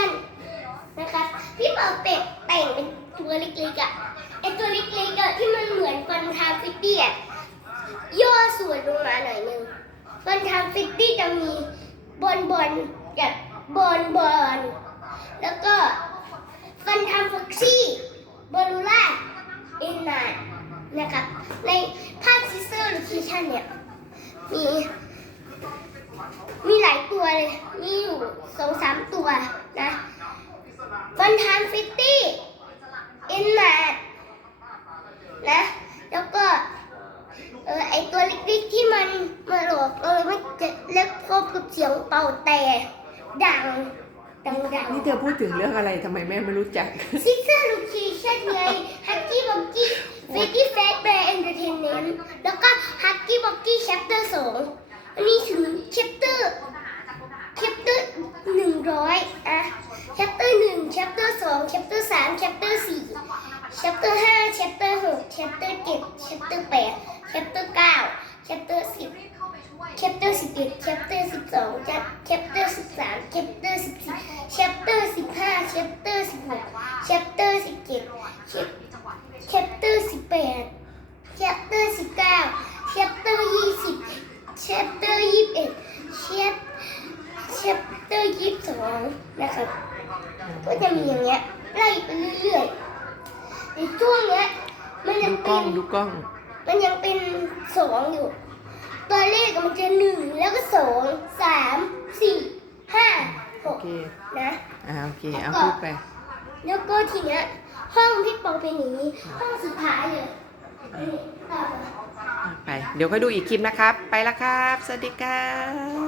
ันนะคะพี่เปาเป็ดแต่งเป็นตัวเล็กๆอะไอตัวเล็กๆอะที่มันเหมือนฟันทาฟิตตี้อะย่อส่วนลงมาหน่อยนึงฟันทาฟิตตี้จะมีบอลบอลแบบบอลบอลแล้วก็ฟันทาฟ็อกซี่บอลูล่าเอ็นนานนะคะในภาพซิสเตอร์ลูเคชันเนี่ยมี มีหลายตัวเลย มีอยู่สองสามตัวนะฟันทำฟิตตี้เอ็นนานนะ แล้วก็ เออไอตัวเล็กๆที่มันมาหลอกเราเลยไม่จะเล็กพบกับเสียงเป่าแต่ดังดังดังนี่เธอพูดถึงเรื่องอะไรทำไมแม่ไม่รู้จักซิสเตอร์ลูคีชั่นไงฮักกี้บ็อกกี้เฟกกี้แฟตแบร์เอนเตอร์เทนเมนต์แล้วก็ฮักกี้บ็อกกี้แชปเตอร์สองอันนี้ถึงแชปเตอร์แชปเตอร์หนึ่งร้อยอะแชปเตอร์หนึ่งแชปเตอร์สองแชปเตอร์สามแชปเตอร์สี่ แชปเตอร์ห้าแชปเตอร์หกแชปเตอร์เจ็ดแชปเตอร์แปดแชปเตอร์เก้าแชปเตอร์สิบ chapter 11 chapter 12 chap- chapter 13 chapter 14 chapter 15 chapter 16 chapter 17 chap- chapter 18 chapter 19 chapter 20 chapter 21 chap- chapter 22นะครับก็จะมีอย่างเงี้ยไล่ไปเรื่อยๆ ในช่วงเนี้ย มันยัดูงกล้เป็องนดูกล้อง มันยังเป็นสองอยู่ ตัวเลขมันจะหนึ่งแล้วก็สองสามสี่ห้าหโอกเค นะ อ่าโอเค เอาพูดไป แล้วก็ทีเนี้ยห้องพี่ปองเป็นอย่างนี้ ห้องสุดท้ายเลยนี่ต่อมา ไป เดี๋ยวค่อยดูอีกคลิปนะครับ ไปแล้วครับ สวัสดีครับ